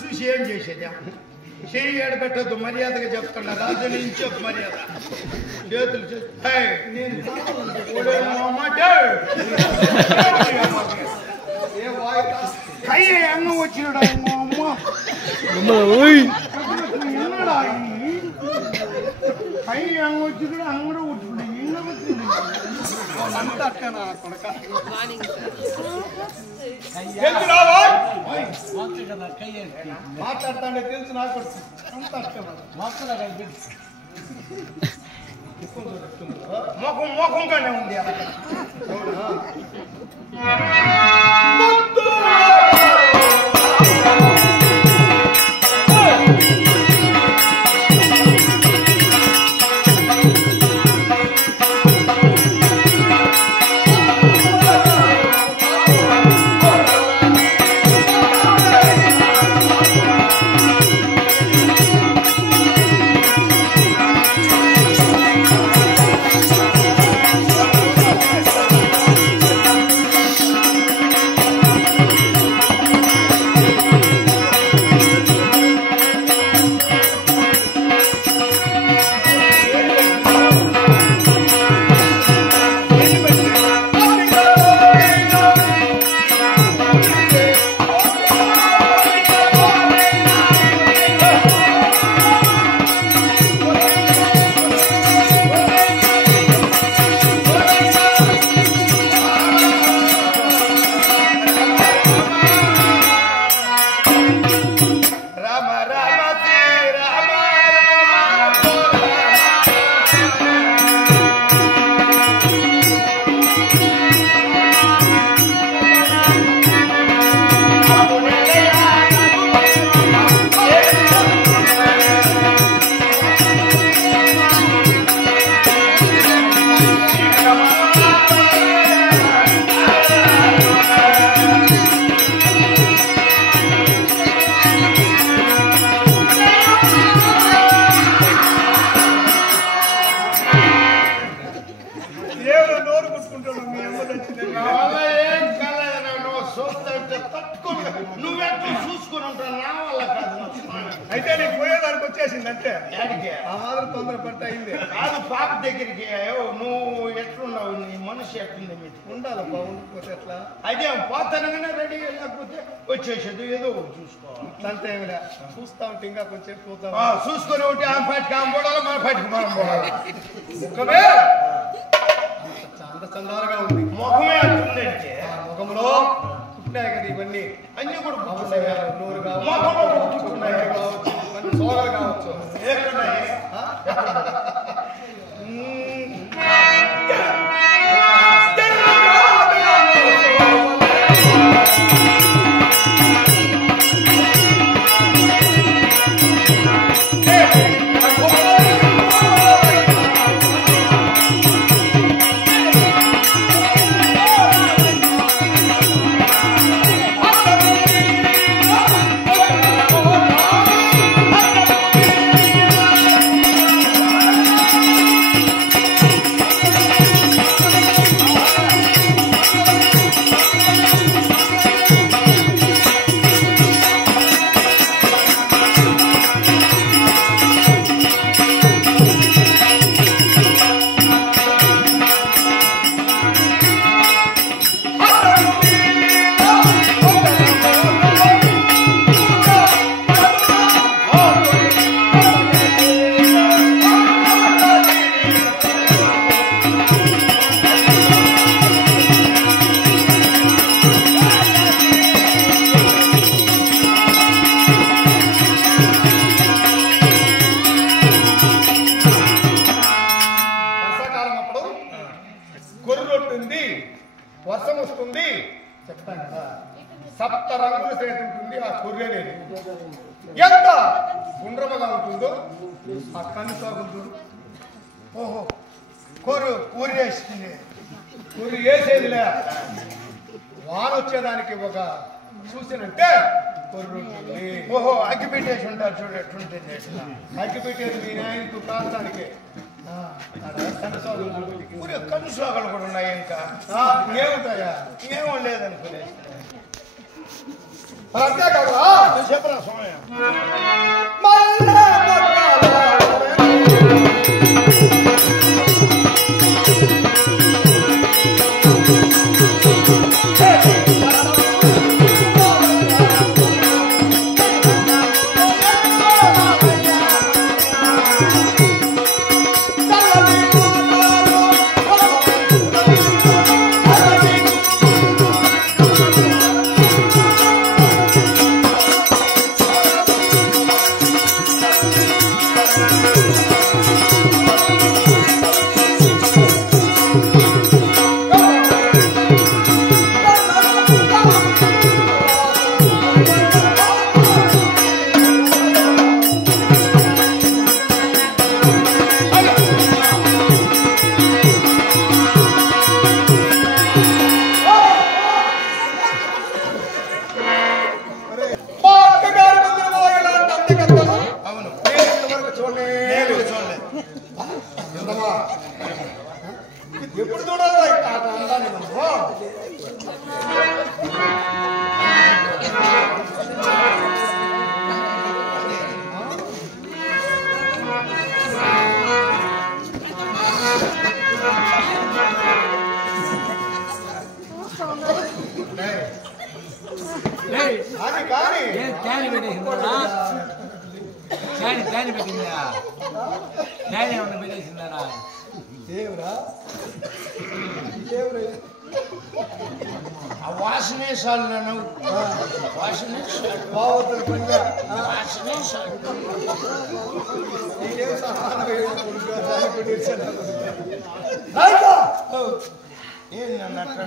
చూసి ఏం చేసేది చెయ్యి ఏడబెట్టద్దు మర్యాదగా చెప్తున్నా రాజు నుంచి మర్యాద చేతులు కయ్య అన్నం వచ్చినాడా కయ్య అన్నం వచ్చినాడు అంగడు వచ్చినాడు ఇంగ వచ్చింది అంత అట్టనా కొడక మాట్లాడతాండే తెలుసు నాకు అంత మొఖం మొఖంగానే ఉంది నువ్వెట్లా చూసుకుని ఉంటావు నా వల్ల కాదు అయితే నీకు పోయేదానికి వచ్చేసిందంటే ఆ మాదిరి తొందర పట్ట అయింది కాదు పాప దగ్గరికి నువ్వు ఎట్లున్నావు నీ మనిషి ఎట్లుంది మీకు ఉండాలి బాగుండిపోతే ఎట్లా అయితే పోతానగానే రెడీ లేకపోతే వచ్చేసేది ఏదో చూసుకోవాలి అంతే చూస్తా ఉంటే ఇంకా కొంచెం చూద్దాం చూసుకొని ఉంటే ఆమె పాటికి ఆమె పోడాలి మన పాటికి మనం పోడాలి ముఖమే చాలా చందాలుగా ఉంది ముఖమే అంటుందంటే ముఖంలో పుట్టినాయి కదా ఇవన్నీ అన్ని కూడా పుట్టున్నాయి నోరు కావచ్చు సోగలు కావచ్చు ఎక్కడున్నాయి చెప్తాను కదా, 7 రంగుల చేతి ఉంటుంది ఆ కొర్రె అనేది. ఎంత గుండ్రమగా ఉంటుందో ఆ కన్ను సాగుతుంది. ఓహో ఊరి వేసింది, ఊరి వేసేదిలే. వాన వచ్చేదానికి ఒక చూసినంటే కొర్రు ఉంటుంది. ఓహో అగ్గి పెట్టేసి ఉంటారు చూడు, ఎట్లుంటుంది. అగ్గి పెట్టేది మీ నాయనకు కాల్చడానికి కన్ను సోగలు కూడా ఉన్నాయి. ఇంకా ఏముంటాయా? ఏమో లేదనుకునే అంతే కదా. చెప్పరా సమయం ఎప్పుడు చూడాలి అది కానీ పెట్టేసిందా దేవురా దేవుడు ఆ వాసనే సార్ నన్ను వాసనే బాగుతుంది పండుగ వాసనే సార్ ఏం నన్ను అట్లా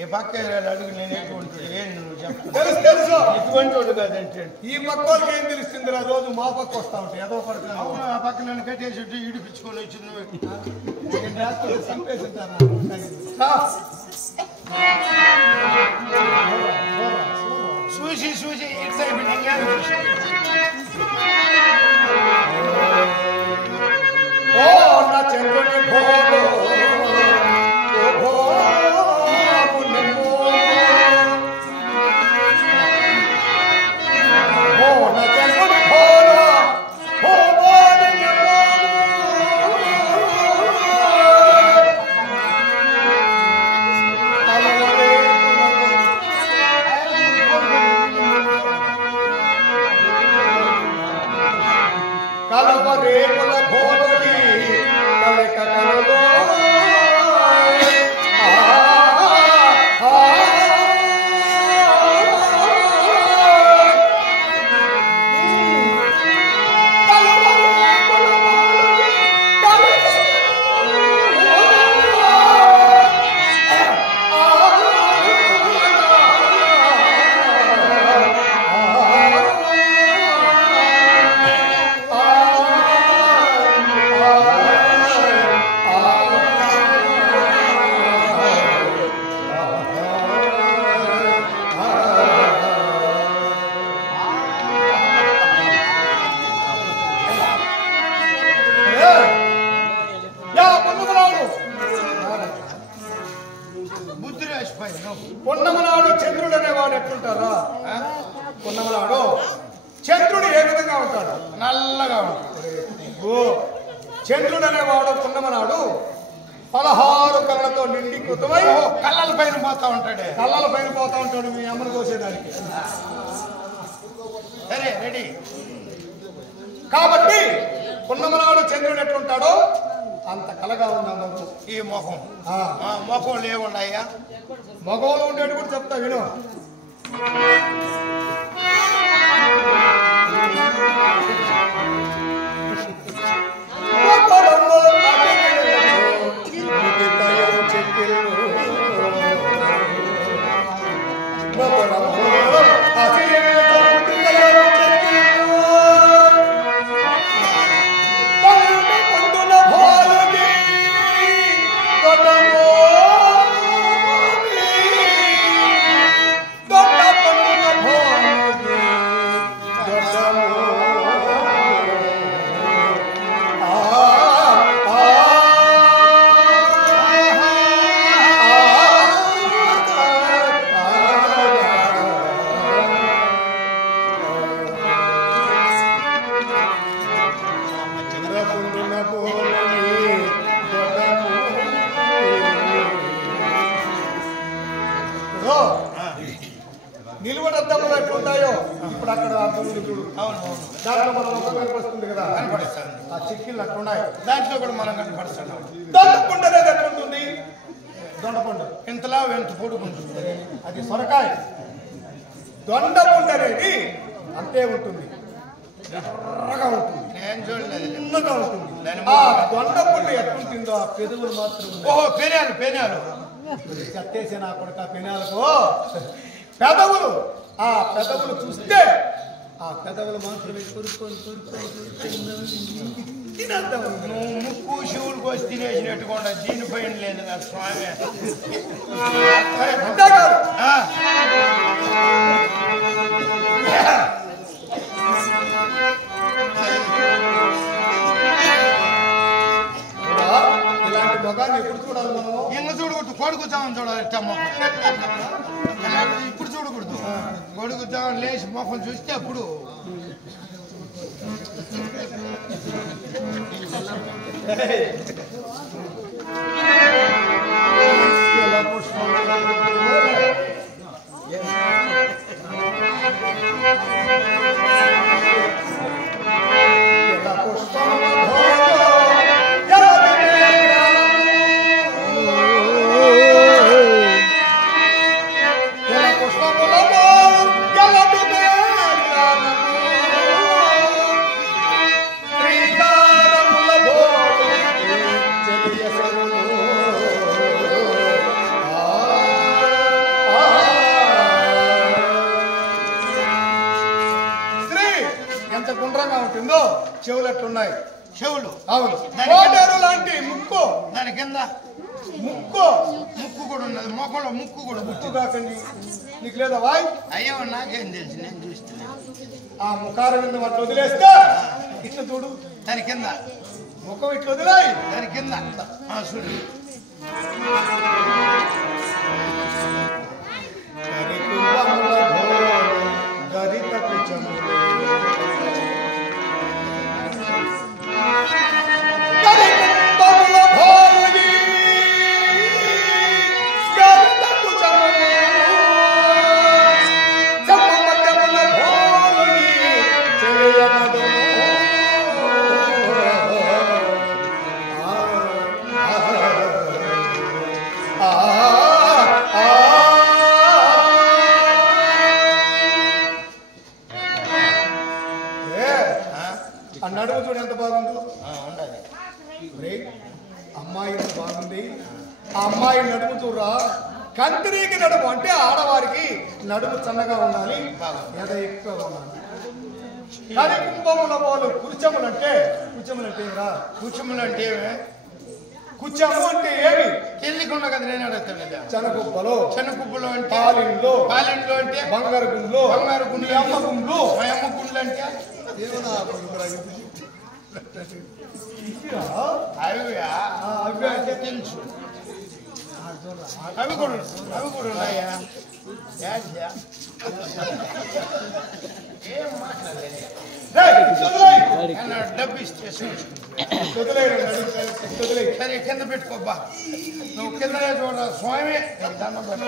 ఈ పక్క అడుగు నేను ఎటువంటి ఏం నువ్వు చెప్పు తెలుసు తెలుసు ఇటువంటి వాడు కాదంటే ఈ పక్క వాళ్ళకి ఏం తెలుస్తుంది ఆ రోజు మా పక్క వస్తా ఉంటాయి ఏదో పడుతున్నా అవును ఆ పక్క నన్ను కట్టేసి ఈడిపించుకొని వచ్చింది చూసి చూసి ఎక్సైట్మెంట్ ఓ నా చంద్రుని భోగో పొన్నమనాడు చంద్రుడు అనేవాడు ఎట్లుంటారా? పొన్నమనాడు చంద్రుడు ఏ విధంగా ఉంటాడు? నల్లగా ఉంటాడు. చంద్రుడు అనేవాడు పొన్నమనాడు 16 కళ్ళతో నిండి కృతమై కళ్ళల పైన పోతా ఉంటాడు. కళ్ళల పైన పోతా ఉంటాడు మీ అమ్మను కోసేదానికి. సరే రెడీ. కాబట్టి పొన్నమనాడు చంద్రుడు ఎట్లుంటాడో అంత కలగా ఉన్నాము. ఈ మొహం మొఖం లేవున్నాయా? మొఖంలో ఉండేది కూడా చెప్తా విను. నిలువడద్దములు ఎట్లుంటాయో ఇప్పుడు అక్కడ అర్థములు చూడు. దాంట్లో మనం ఒక కనపడుతుంది కదా, ఆ చిక్కిళ్ళు అట్లున్నాయి. దాంట్లో కూడా మనం కనపడుతున్నాం. దొండపండు అనేది ఎట్లుంటుంది? దొండపండు ఎంతలా ఎంత పొడుగుంటుంది, అది సొరకాయ. దొండపండు అనేది అంతే ఉంటుంది, ఎర్రగా ఉంటుంది, చిన్నగా ఉంటుంది. ఆ దొండపండు ఎట్లుంటుందో ఆ పెదవులు మాత్రం. ఓహో, పెనాలు పెనాలు చట్టేసే నా కొడుకు. ఆ పెనాలకు పెదవులు, ఆ పెదవులు చూస్తే ఆ పెదవులు మాత్రమే కొరుక్కొని తినేద్దాం. నువ్వు ముక్కు శివులు కోసి తినేసినట్టుకుండా దీనిపైన లేదు నా స్వామి. ఇలాంటి మొగాన్ని ఎప్పుడు చూడాలి మనము? ఇంకా చూడకూడదు, కొడుకుతామని చూడాలి. ఇప్పుడు చూడకూడదు, కొడుకుతామని లేచి మొహం చూస్తే అప్పుడు. చెవులు ఎట్లున్నాయి? చెవులు అవును. కోటేరు లాంటి ముక్కు, దాని కింద ముక్కు ముక్కు కూడా ఉన్నది. మొక్కలో ముక్కు కూడా ముక్కు కాకండి. నీకు లేదా వాయ్? అయ్యో నాకేం తెలుసు, నేను చూస్తున్నా. ఆ ముఖారం కింద వాటిని వదిలేస్తే ఇట్లా చూడు, దాని కింద ముఖం ఇట్లా వదిలాయి, దాని కింద చూడు. ఆ నడుము చూడు ఎంత బాగుందో. అమ్మాయి ఎంత బాగుంది. ఆ అమ్మాయి నడుము చూడరా, కంటిరీకి నడుము అంటే ఆడవారికి నడుము చల్లగా ఉండాలి, ఎద ఎక్కువ ఉండాలి. కానీ కుంభముల పోలు కుర్చములంటే, కుచములంటే ఏమిరా? కుచములంటే కుచ్చము అంటే ఏమి తెలియకుండా కదా నేను అడుగుతాను. చెనకుప్పలో, చెనకుప్పలో అంటే పాలిండ్లో, పాలిండ్లో అంటే బంగారు గుండ్లు, బంగారు గుండ్లు, అమ్మ గుండ్లు, అమ్మ గుండ్లు అంటే అవి అంటే తెలుసు. అవి కూడా ఉన్నాయా? ఏం మాట్లాడలేదు. డబ్బు ఇస్తే సరే కింద పెట్టుకోబ్బా. నువ్వు కిందనే చూడ స్వామి దండం పెట్టు.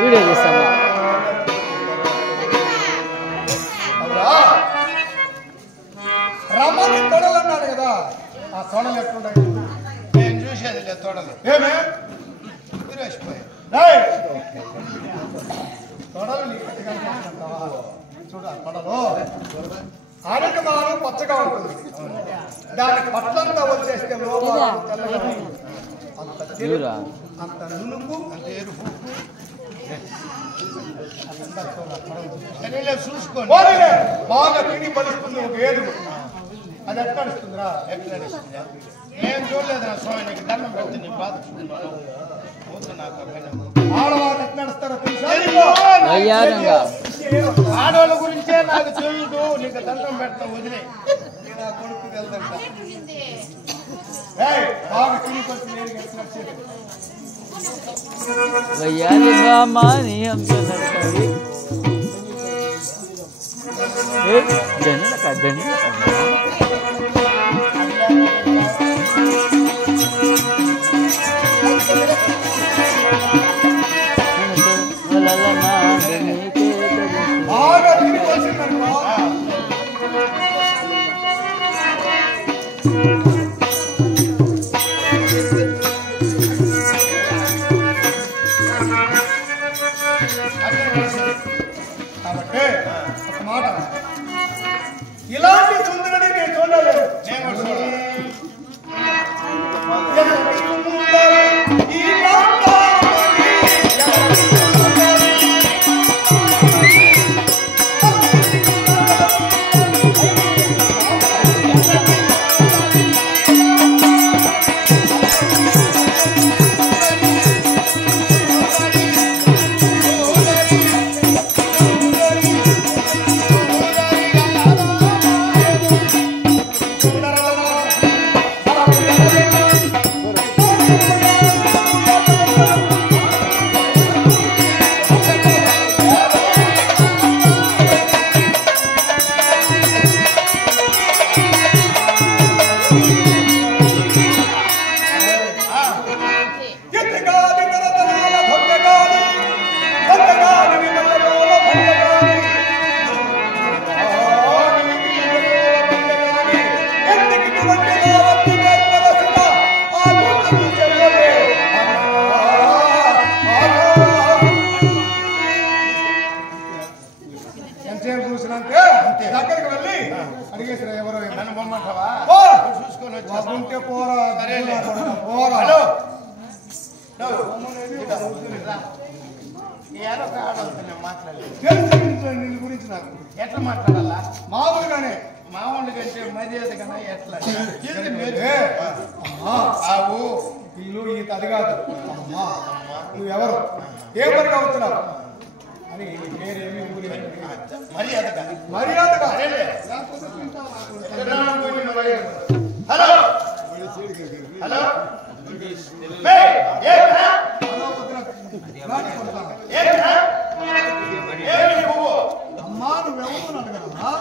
వీడియో చేస్తాను. రమ్మని తొడలు అన్నాడు కదా, ఆ తొడలు ఎట్లుంటాయి? నేను చూసేది లేదు తొడలు. ఏమే తొడలు చూడ, తొడలు ఆరోగ్య మానం పచ్చగా ఉంటుంది, దాని పట్లంతా వచ్చేస్తే లోపల తెల్లగా ఉంటుంది. అంత నునుపు అంత ఎరుపు చూసుకోండి బాగా తిని పలుస్తుంది ఒక ఏడుగు అది ఎట్లా నడుస్తుందిరా ఎట్లా నడుస్తుందా నేను చూడలేదు నా స్వామి నీకు దండం పెట్టి నీ బాధ ఆడవాళ్ళు ఎట్లా నడుస్తారో తెలుసా ఆడవాళ్ళ గురించే నాకు తెలియదు నీకు దండం పెడతా వదిలే నా కొడుకు వెళ్దంట బాగా తిని పలుతుంది నేను ఎట్లా నడిచేది వయ్యాలి బామాని అంతనకరి జనక బాగా తినిపోతుందనుకో కాబట్టి ఒక మాట ఇలాంటి సుందరుని నేను చూడలేదు దగ్గరికి వెళ్ళి అడిగేసిన ఎవరో నన్ను బొమ్మంటావా చూసుకొని వచ్చి పోరా పోరా నీ గురించి నాకు ఎట్లా మాట్లాడాలా మామూలుగానే మామూలు కంటే మర్యాద కన్నా ఎట్లా ఆవు ఇల్లు ఈ తది కాదు అమ్మా నువ్వు ఎవరు ఏ పనిగా వచ్చినావు అని పేరేమి మర్యాదగా మర్యాదగా హలో హలో అమ్మా నువ్వెవరు అడగలమ్మా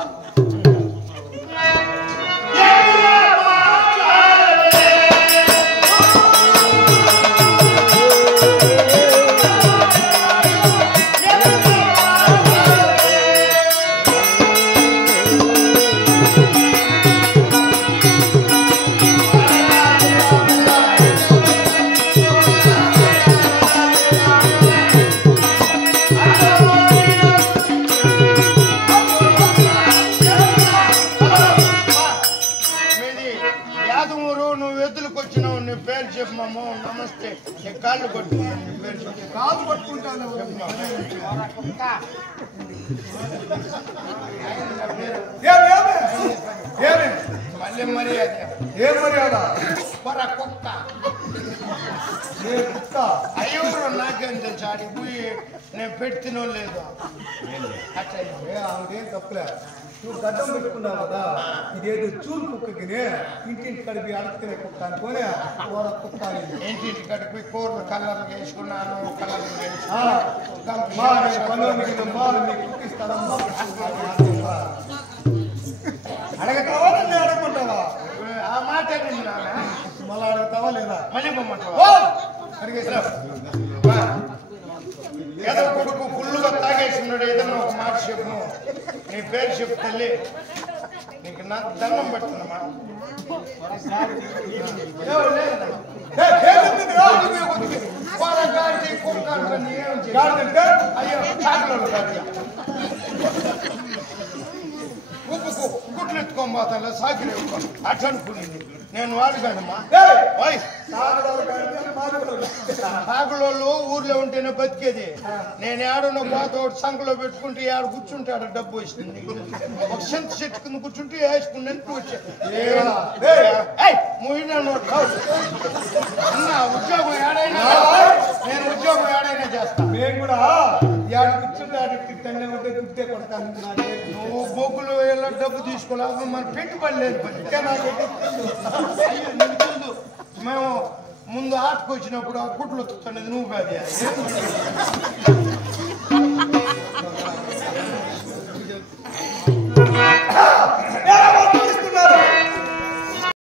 నమస్తే కాళ్ళు కొట్టుకుంటాను కాళ్ళు కొట్టుకుంటాను మళ్ళీ మర్యాద ఏ మర్యాద కుక్క అయ్యో నాకేం తెలుసు ఆడికి పోయి నేను పెట్టినో లేదు ఆమెదేం తప్పులే నువ్వు గడ్డం పెట్టుకున్నావు కదా ఇదేదో చూరు కుక్కకి ఇంటింటి కడిపి అడుగుతున్న కుక్క అనుకోని కూర కుక్క ఇంటింటి కడిపి కూరలు కలర్లు వేసుకున్నాను కలర్లు కుక్కిస్తాడమ్మా అడగతావా నన్ను అడగమంటావా ఆ మాట మళ్ళీ అడుగుతావా లేదా మళ్ళీ పొమ్మంటావా అడిగేసా ఏదో కొడుకు ఫుల్లుగా తాగేసినాడు ఏదన్నా ఒక మాట చెప్పు నీ పేరు చెప్పు తల్లి నీకు నా దండం పెడుతున్నా అయ్యో చాకలో ఉప్పుకు గుడ్లు ఎత్తుకోబోతా సాకిరి అట్లా అనుకునేది నేను వాడు కాదమ్మా. కాకులోళ్ళు ఊర్లో ఉంటేనే బతికేది. నేను ఏడనో పోత ఒకటి సంఖలో పెట్టుకుంటే ఏడ కూర్చుంటాడు డబ్బు వస్తుంది. ఒక చింత చెట్టు కింద కూర్చుంటే వేసుకుని వచ్చా ఉద్యోగం ఏడైనా నేను ఉద్యోగం ఏడైనా చేస్తాను. మేము కూడా ఏడ కూర్చుంటే ఆడ తిట్టండి ఉంటే తిట్టే కొడతాను. నువ్వు బొగ్గులు ఎలా డబ్బు తీసుకోలేక మన పెట్టుబడి లేదు. మేము ముందు ఆటకు వచ్చినప్పుడు ఆ కుట్లు ఉతుకుతున్నది నువ్వు కాదు.